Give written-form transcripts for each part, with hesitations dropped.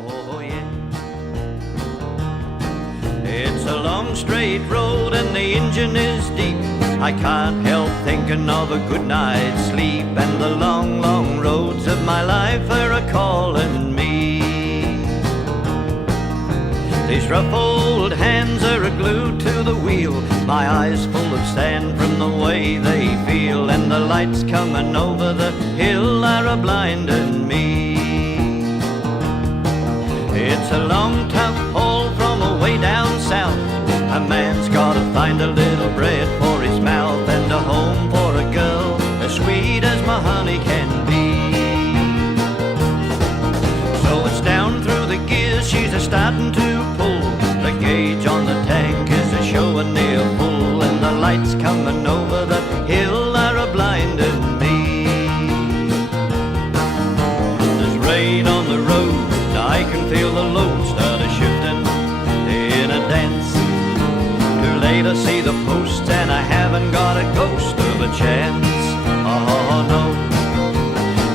Oh yeah. It's a long straight road and the engine is deep. I can't help thinking of a good night's sleep, and the long, long roads of my life are a-calling me. These rough old hands are glued to the wheel, my eyes full of sand from the way they feel, and the lights coming over the hill are a-blinding me. It's a long, tough haul from away down south. A man's gotta find a little bread for his mouth, and a home for a girl as sweet as my honey can be. So it's down through the gears, she's a-starting to pull. The gauge on the tank is a-showing near full, and the lights coming over the hill are a-blinding me. There's rain on the road, I can feel the load start a-shifting in a dance. Too late to see the post, and I haven't got a ghost of a chance. Oh no,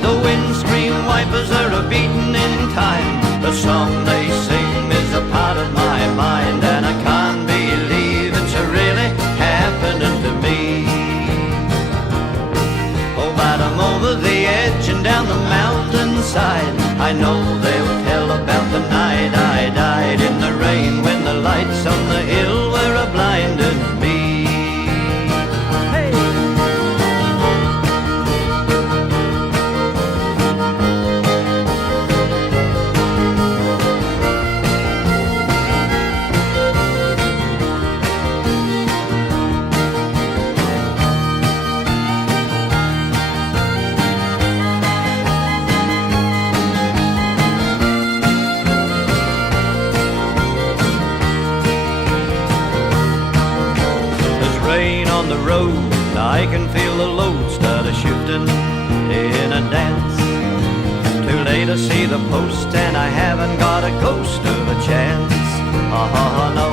the windscreen wipers are a-beating in time. The song they sing is a part of my mind, and I can't believe it's really happening to me. Oh, but I'm over the edge and down the mountainside. I know they'll tell about the night I died in the rain, when the lights on the hill were a-blinding me. The road, I can feel the load start a-shifting in a dance. Too late to see the post, and I haven't got a ghost of a chance. Oh no,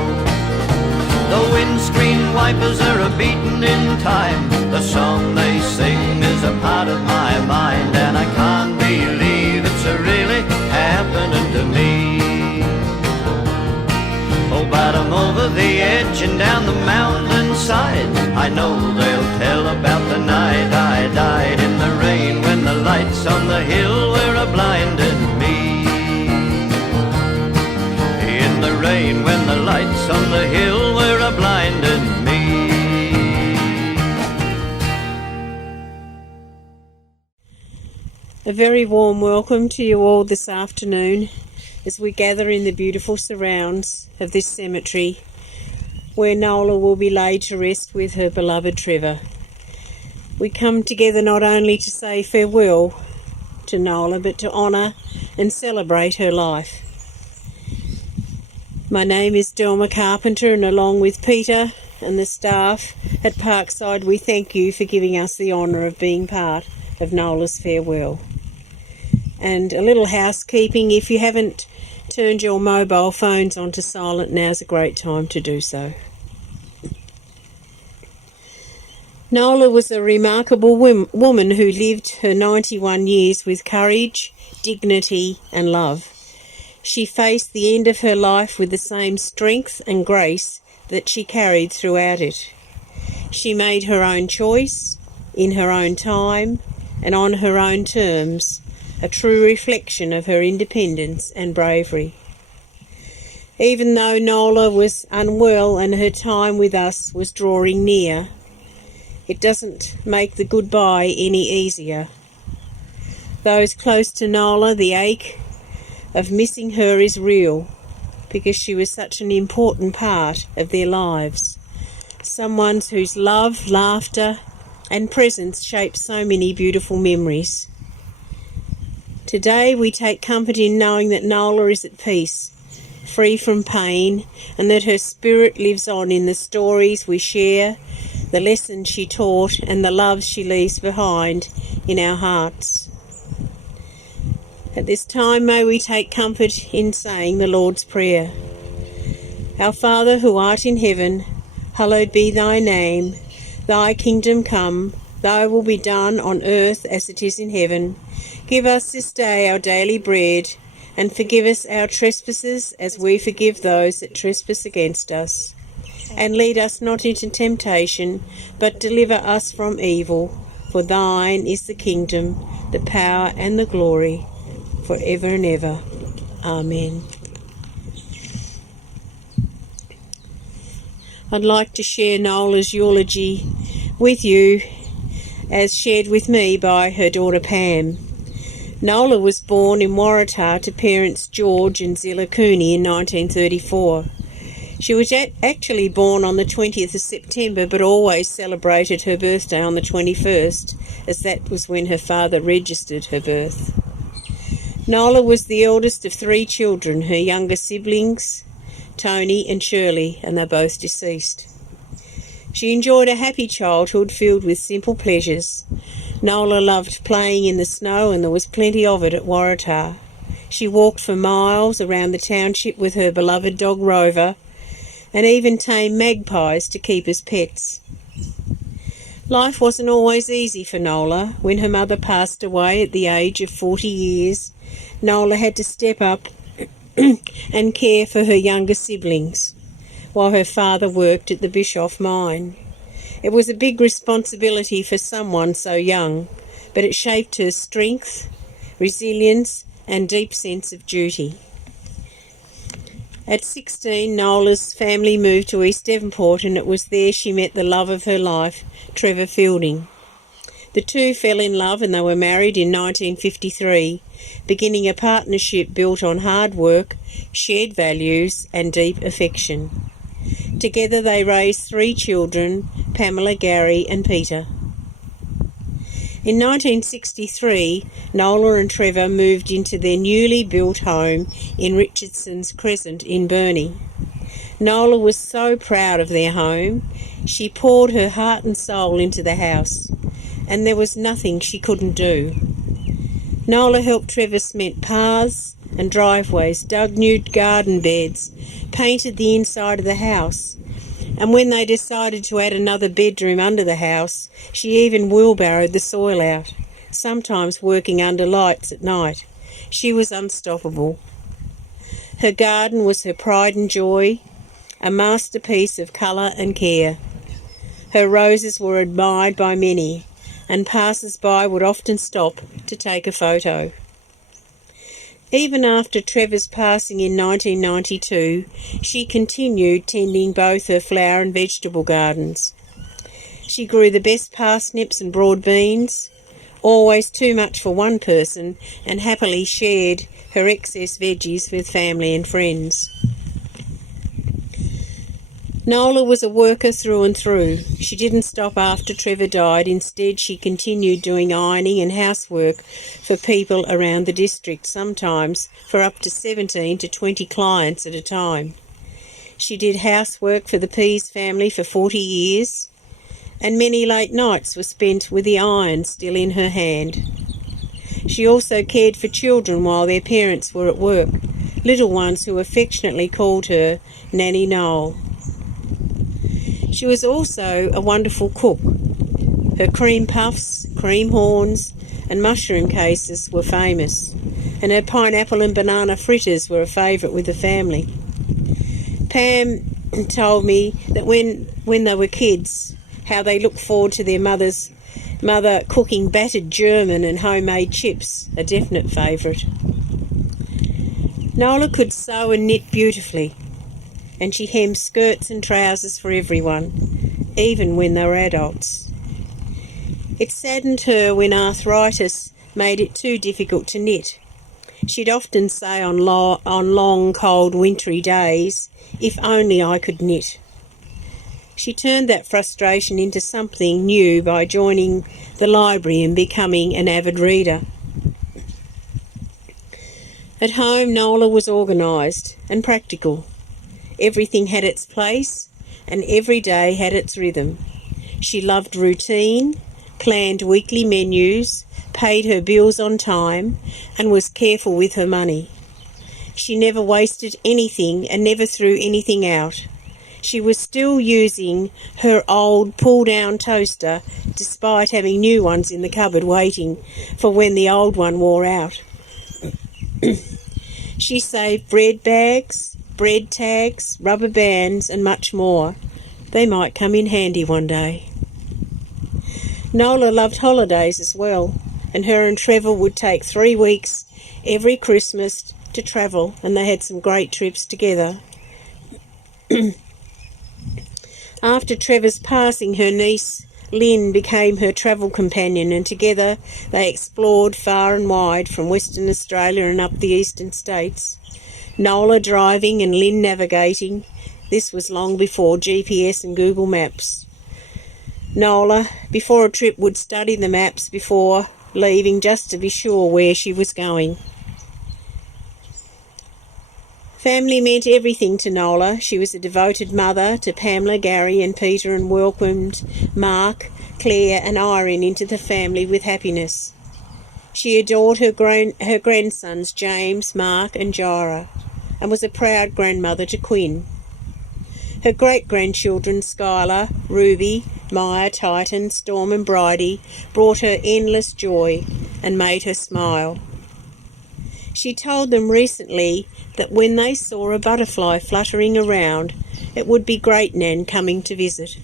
the windscreen wipers are a-beating in time. The song they sing is a part of my mind, and I can't believe it's really happening to me. Oh, but I'm over the edge and down the mountainside. I know they'll tell about the night I died in the rain, when the lights on the hill were a-blinding me. In the rain, when the lights on the hill were a-blinding me. A very warm welcome to you all this afternoon as we gather in the beautiful surrounds of this cemetery where Nola will be laid to rest with her beloved Trevor. We come together not only to say farewell to Nola, but to honour and celebrate her life. My name is Delma Carpenter, and along with Peter and the staff at Parkside, we thank you for giving us the honour of being part of Nola's farewell. And a little housekeeping: if you haven't turned your mobile phones onto silent, now's a great time to do so. Nola was a remarkable woman who lived her 91 years with courage, dignity and love. She faced the end of her life with the same strength and grace that she carried throughout it. She made her own choice, in her own time and on her own terms, a true reflection of her independence and bravery. Even though Nola was unwell and her time with us was drawing near, it doesn't make the goodbye any easier. Those close to Nola, the ache of missing her is real, because she was such an important part of their lives. Someone whose love, laughter and presence shaped so many beautiful memories. Today we take comfort in knowing that Nola is at peace, free from pain, and that her spirit lives on in the stories we share, the lessons she taught, and the love she leaves behind in our hearts. At this time, may we take comfort in saying the Lord's Prayer. Our Father, who art in heaven, hallowed be thy name. Thy kingdom come, thy will be done on earth as it is in heaven. Give us this day our daily bread, And forgive us our trespasses as we forgive those that trespass against us. And lead us not into temptation, but deliver us from evil. For thine is the kingdom, the power and the glory, for ever and ever. Amen. I'd like to share Nola's eulogy with you as shared with me by her daughter Pam. Nola was born in Waratah to parents George and Zilla Cooney in 1934. She was actually born on the 20th of September, but always celebrated her birthday on the 21st, as that was when her father registered her birth. Nola was the eldest of 3 children, her younger siblings, Tony and Shirley, and they're both deceased. She enjoyed a happy childhood filled with simple pleasures. Nola loved playing in the snow, and there was plenty of it at Waratah. She walked for miles around the township with her beloved dog Rover, and even tamed magpies to keep as pets. Life wasn't always easy for Nola. When her mother passed away at the age of 40 years, Nola had to step up and care for her younger siblings, while her father worked at the Bischoff mine. It was a big responsibility for someone so young, but it shaped her strength, resilience, and deep sense of duty. At 16, Nola's family moved to East Devonport, and it was there she met the love of her life, Trevor Fielding. The two fell in love and they were married in 1953, beginning a partnership built on hard work, shared values and deep affection. Together they raised 3 children, Pamela, Gary and Peter. In 1963, Nola and Trevor moved into their newly built home in Richardson's Crescent in Burnie. Nola was so proud of their home. She poured her heart and soul into the house, and there was nothing she couldn't do. Nola helped Trevor cement paths and driveways, dug new garden beds, painted the inside of the house, and when they decided to add another bedroom under the house, she even wheelbarrowed the soil out, sometimes working under lights at night. She was unstoppable. Her garden was her pride and joy, a masterpiece of colour and care. Her roses were admired by many, and passers-by would often stop to take a photo. Even after Trevor's passing in 1992, she continued tending both her flower and vegetable gardens. She grew the best parsnips and broad beans, always too much for one person, and happily shared her excess veggies with family and friends. Nola was a worker through and through. She didn't stop after Trevor died. Instead, she continued doing ironing and housework for people around the district, sometimes for up to 17 to 20 clients at a time. She did housework for the Pease family for 40 years, and many late nights were spent with the iron still in her hand. She also cared for children while their parents were at work, little ones who affectionately called her Nanny Noel. She was also a wonderful cook. Her cream puffs, cream horns and mushroom cases were famous, and her pineapple and banana fritters were a favourite with the family. Pam told me that when they were kids, how they looked forward to their mother cooking battered German and homemade chips, a definite favourite. Nola could sew and knit beautifully, and she hemmed skirts and trousers for everyone, even when they were adults. It saddened her when arthritis made it too difficult to knit. She'd often say on long, cold, wintry days, "If only I could knit." She turned that frustration into something new by joining the library and becoming an avid reader. At home, Nola was organised and practical. Everything had its place, and every day had its rhythm. She loved routine, planned weekly menus, paid her bills on time, and was careful with her money. She never wasted anything and never threw anything out. She was still using her old pull-down toaster, despite having new ones in the cupboard waiting for when the old one wore out. She saved bread bags, bread tags, rubber bands and much more. They might come in handy one day. Nola loved holidays as well, and her and Trevor would take 3 weeks every Christmas to travel, and they had some great trips together. After Trevor's passing, her niece Lynn became her travel companion, and together they explored far and wide from Western Australia and up the eastern states. Nola driving and Lynn navigating. This was long before GPS and Google Maps. Nola, before a trip, would study the maps before leaving just to be sure where she was going. Family meant everything to Nola. She was a devoted mother to Pamela, Gary and Peter, and welcomed Mark, Claire and Irene into the family with happiness. She adored her grandsons James, Mark and Jara, and was a proud grandmother to Quinn. Her great-grandchildren Skylar, Ruby, Maya, Titan, Storm and Bridie brought her endless joy and made her smile. She told them recently that when they saw a butterfly fluttering around, it would be Great Nan coming to visit.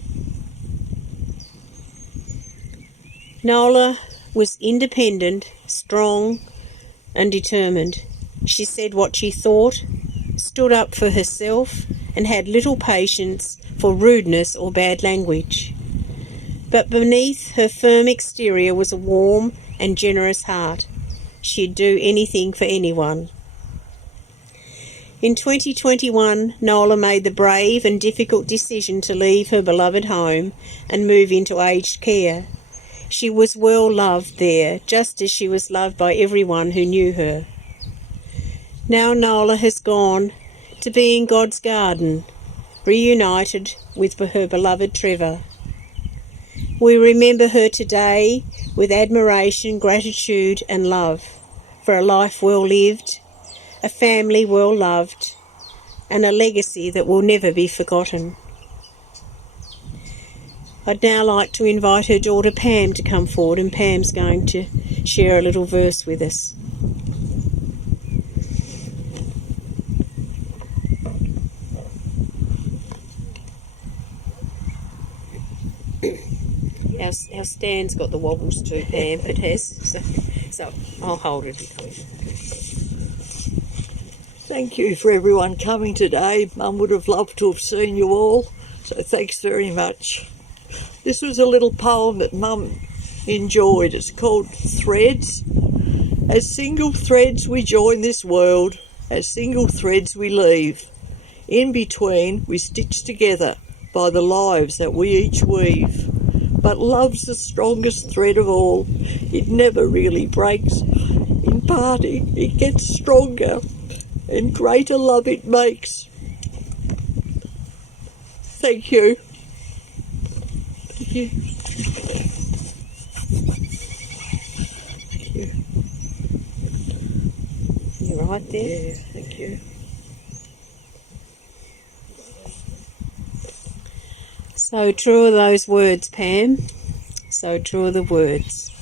Nola was independent, strong and determined. She said what she thought, stood up for herself and had little patience for rudeness or bad language. But beneath her firm exterior was a warm and generous heart. She'd do anything for anyone. In 2021, Nola made the brave and difficult decision to leave her beloved home and move into aged care. She was well loved there, just as she was loved by everyone who knew her. Now Nola has gone to be in God's garden, reunited with her beloved Trevor. We remember her today with admiration, gratitude and love for a life well lived, a family well loved, and a legacy that will never be forgotten. I'd now like to invite her daughter Pam to come forward, and Pam's going to share a little verse with us. Our stand's got the wobbles too, Pam. It has. So I'll hold it. Thank you for everyone coming today. Mum would have loved to have seen you all, so thanks very much. This was a little poem that Mum enjoyed. It's called Threads. As single threads we join this world, as single threads we leave. In between we stitch together by the lives that we each weave. But love's the strongest thread of all. It never really breaks. In parting, it gets stronger, and greater love it makes. Thank you. Thank you. Thank you. You're right there. Yeah, thank you. So true are those words, Pam. So true are the words.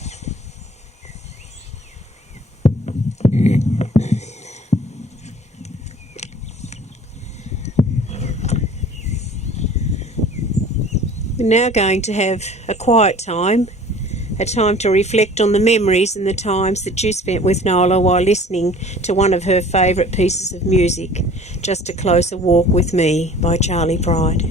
We're now going to have a quiet time, a time to reflect on the memories and the times that you spent with Nola while listening to one of her favourite pieces of music, Just a Closer Walk with Me by Charlie Pride.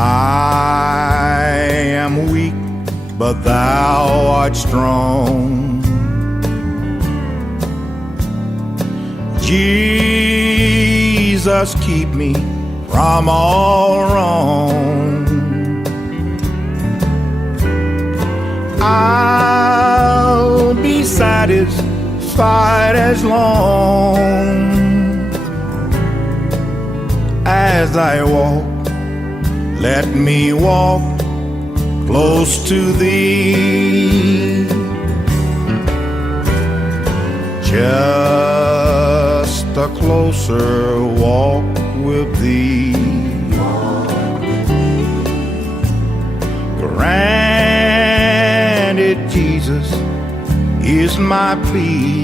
I am weak, but thou art strong. Jesus, keep me from all wrong. I'll be satisfied as long as I walk. Let me walk close to thee. Just a closer walk with thee. is my plea.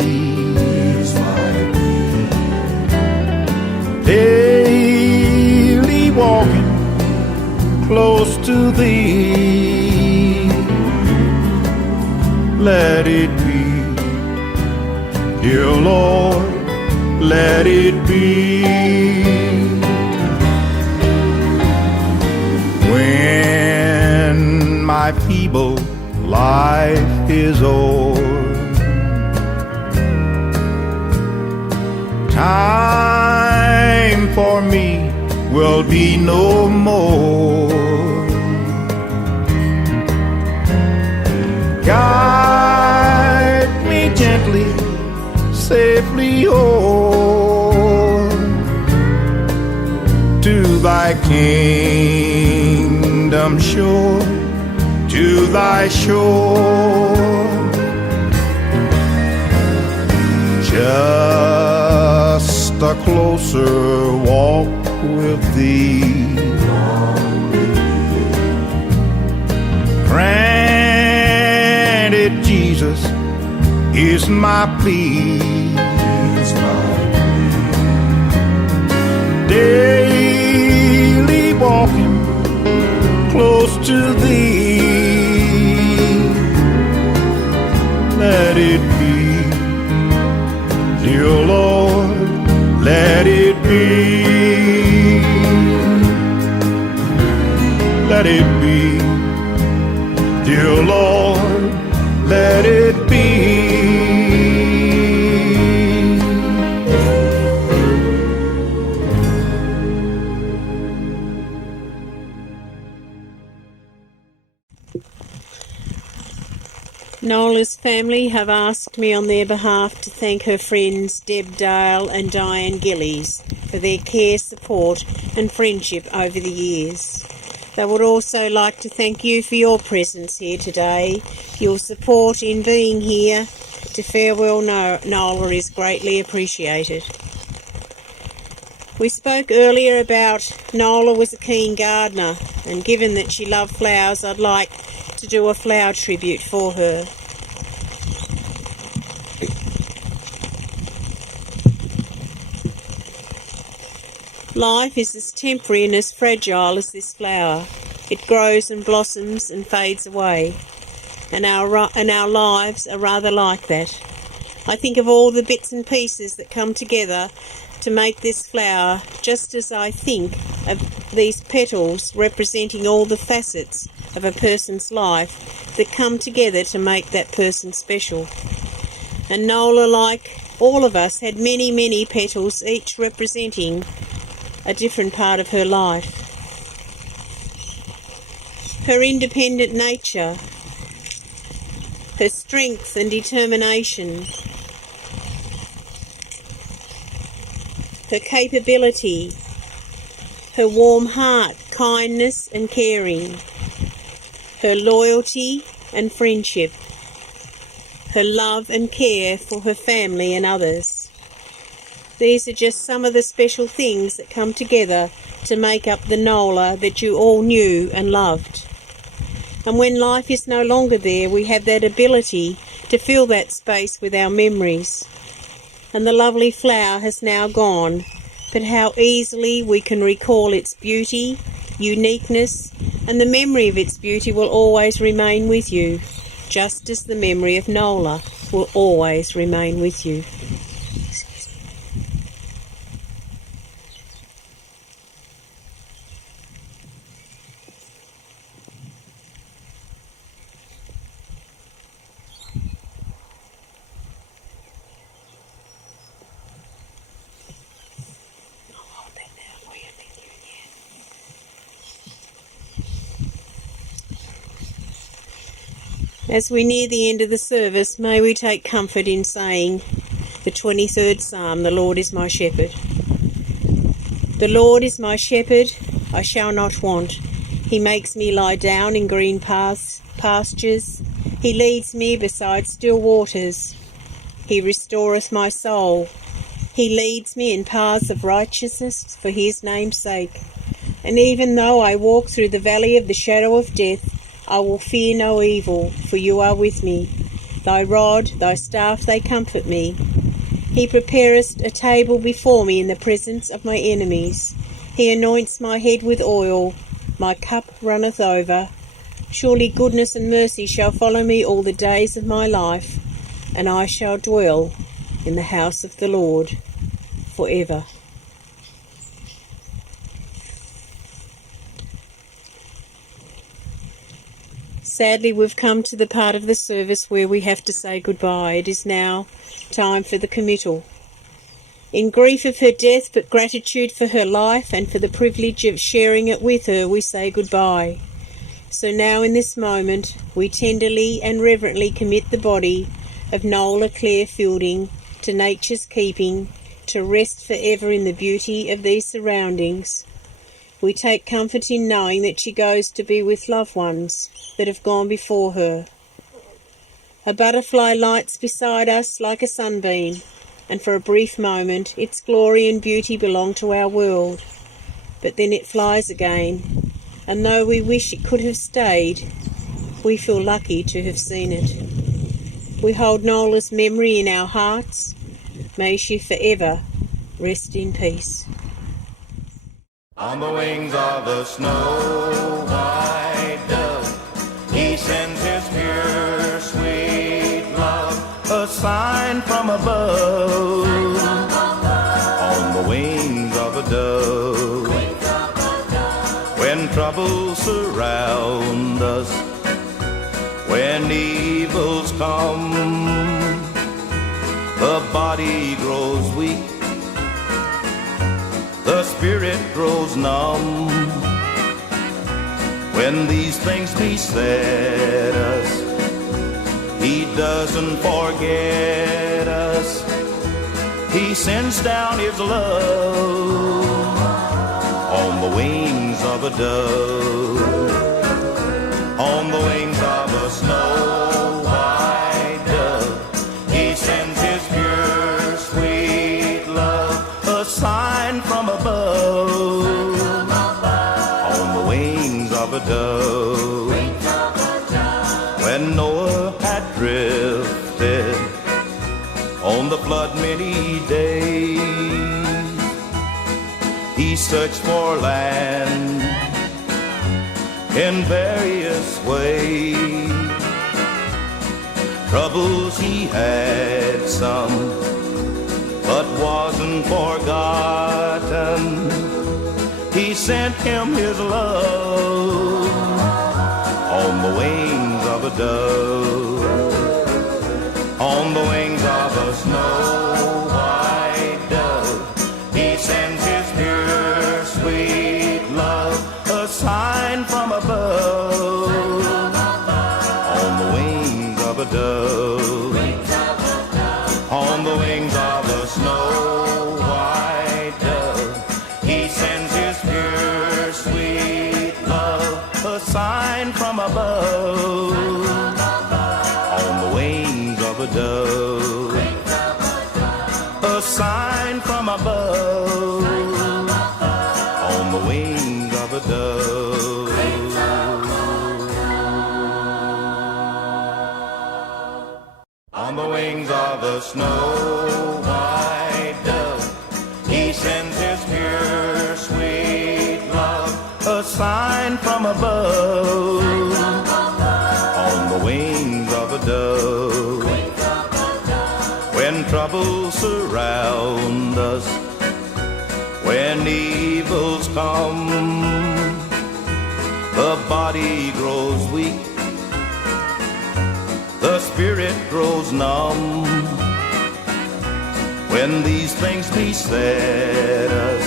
Daily walking close to thee, let it be, dear Lord, let it be. When my feeble life is o'er, time for me will be no more. Guide me gently, safely o'er to thy kingdom shore, to thy shore. Just a closer walk with thee, granted Jesus is my plea. Daily walking close to thee, let it be, dear Lord, let it be, let it be, dear Lord, let it be. Nola's family have asked me on their behalf to thank her friends Deb Dale and Diane Gillies for their care, support and friendship over the years. They would also like to thank you for your presence here today. Your support in being here to farewell Nola is greatly appreciated. We spoke earlier about Nola was a keen gardener, and given that she loved flowers, I'd like to do a flower tribute for her. Life is as temporary and as fragile as this flower. It grows and blossoms and fades away, and our lives are rather like that. I think of all the bits and pieces that come together to make this flower, just as I think of these petals representing all the facets of a person's life that come together to make that person special. And Nola, like all of us, had many, many petals, each representing a different part of her life. Her independent nature, her strength and determination, her capability, her warm heart, kindness and caring, her loyalty and friendship, her love and care for her family and others. These are just some of the special things that come together to make up the Nola that you all knew and loved. And when life is no longer there, we have that ability to fill that space with our memories. And the lovely flower has now gone, but how easily we can recall its beauty, uniqueness, and the memory of its beauty will always remain with you, just as the memory of Nola will always remain with you. As we near the end of the service, may we take comfort in saying the 23rd Psalm, "The Lord is my shepherd." The Lord is my shepherd, I shall not want. He makes me lie down in green pastures. He leads me beside still waters. He restoreth my soul. He leads me in paths of righteousness for his name's sake. And even though I walk through the valley of the shadow of death, I will fear no evil, for you are with me. thy rod, thy staff, they comfort me. He preparest a table before me in the presence of my enemies. He anoints my head with oil, my cup runneth over. Surely goodness and mercy shall follow me all the days of my life, and I shall dwell in the house of the Lord forever. Sadly, we've come to the part of the service where we have to say goodbye. It is now time for the committal. In grief of her death, but gratitude for her life and for the privilege of sharing it with her, we say goodbye. So now in this moment, we tenderly and reverently commit the body of Nola Clare Fielding to nature's keeping, to rest forever in the beauty of these surroundings. We take comfort in knowing that she goes to be with loved ones that have gone before her. A butterfly lights beside us like a sunbeam, and for a brief moment its glory and beauty belong to our world. But then it flies again, and though we wish it could have stayed, we feel lucky to have seen it. We hold Nola's memory in our hearts. May she forever rest in peace. On the wings of a snow-white dove, he sends his pure, sweet love, a sign from above. On the wings of a dove, when troubles surround us, when evils come, the body grows weak, the spirit grows numb. When these things beset us, he doesn't forget us. He sends down his love on the wings of a dove, on the wings of a snow-white dove. He sends his pure, sweet love, a sign from above, on the wings of a dove. When Noah had drifted on the flood many days, he searched for land in various ways. Troubles he had some, but wasn't forgotten. He sent him his love on the wings of a dove, on the wings of a snow-white dove. He sends his pure, sweet love, a sign from above, on the wings of a dove, on the wings of a snow-white dove. He sends his pure, sweet love, a sign from above, on the wings of a dove, a sign from above, on the wings of a dove. On the wings of a snow-white dove, he sends his pure, sweet love, a sign from above, on the wings of a dove. When troubles surround us, when evils come, the body grows weak, the spirit grows numb. When these things beset us,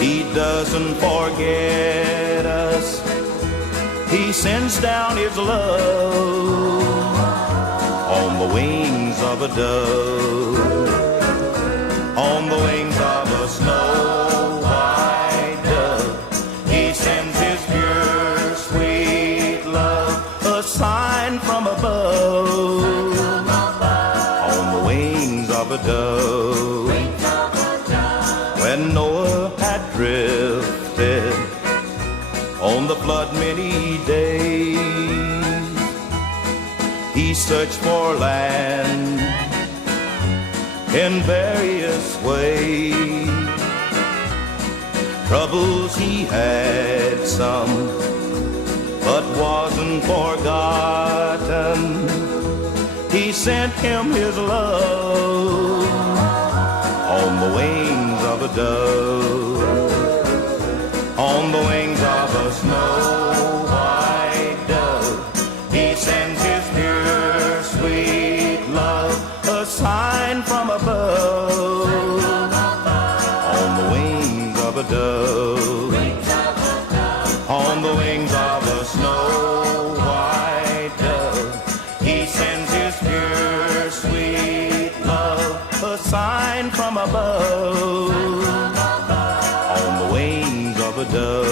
he doesn't forget us. He sends down his love on the wings of a dove, on the wings of a snow-white dove. He sends his pure, sweet love, a sign from above, on the wings of a dove. When Noah had drifted on the flood many days, he searched for land in various ways. Troubles he had some, but wasn't forgotten. He sent him his love on the wings of a dove, on the wings of a snow-white dove. He sends his pure, sweet love, a sign from above, on the wings of a dove, on the wings of a snow-white dove. He sends his pure, sweet love, a sign from above, on the wings of a dove.